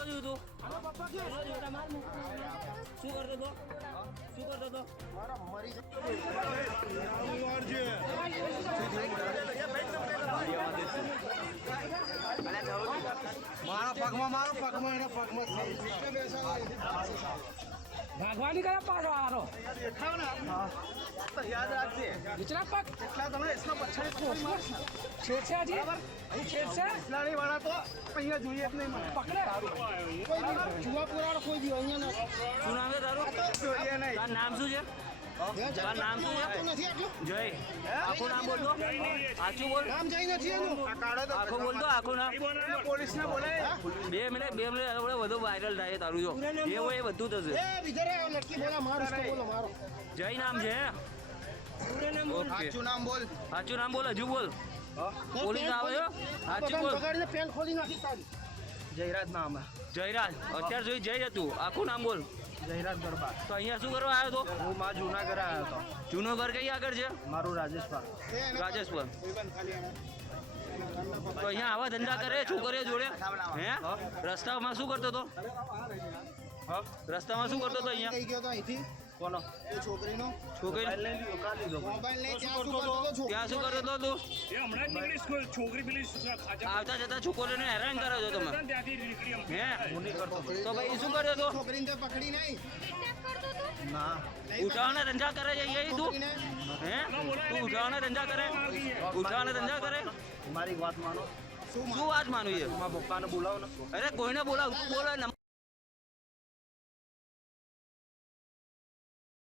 બનાવ છું તું શું કરતો હતો શું કરતો હતો મારા પગમાં એના પગમાં ભાગવાની કયા પાછો આરો યાદ રાખજે નીચલા પગ એટલા તમે इसमें પછાડી છેડશે હજી અહીં છેડશે ઇસ્લાણી વાળા તો અહીંયા જોઈએ જ નહીં મને પકડે કોઈ જુવા પુરાણો કોઈ દી અહીંયા શું નામ છે તારું જોઈએ નહીં તારું નામ શું છે તારું નામ શું છે જય આખું નામ બોલતો સાચું બોલ નામ જઈ નથી એનું આ કાઢો તો આખું બોલતો આખું નામ પોલીસ ને બોલે 2 મિનિટ આપણે બધું વાયરલ થાય તારું જો જે હોય એ બધું થશે એ બીજરે લડકી બોલા મારો બોલો મારો જય નામ છે ઓકે સાચું નામ બોલ સાચું નામ બોલ હજુ બોલ પોલીસ આવે છે સાચું બોલ બગાડીને પેન ખોલી નાખી તારી જયરાજ નામ જયરાજ અત્યાર સુધી જય હતું આખું નામ બોલ જયરાજ ગરબા તો અહીંયા શું કરવા આવ્યો તો હું માં જૂના ઘરે આવ્યો હતો જૂનો ઘર કઈ આગળ છે મારું રાજેશભાઈ રાજેશ્વર તો અહીંયા આવા ધંધા કરે છોકરીઓ જોડે હે રસ્તામાં શું કરતો હતો રસ્તામાં શું કરતો હતો અહીંયા કઈ ગયો તો અહીંથી કોનો એ છોકરીનો છોકરી મોબાઈલ લઈ ત્યાં શું કરતો હતો ત્યાં શું કરતો હતો તું છોકરી પેલી આવતા જતા છોકરીઓને હેરાન કરો છો તમે ત્યાંથી નીકળી હે તો ભાઈ શું કર્યો હતો છોકરીને તો પકડી નહીં ના ઉઠાવાના ધંધા કરે છે અહીંયા તું હે તું ઉઠાવાના ધંધા કરે ઉઠાવાના ધંધા કરે મારી વાત માનો શું વાત માનું છે મારા પપ્પાને બોલાવો ને અરે કોઈને બોલાવ તું બોલો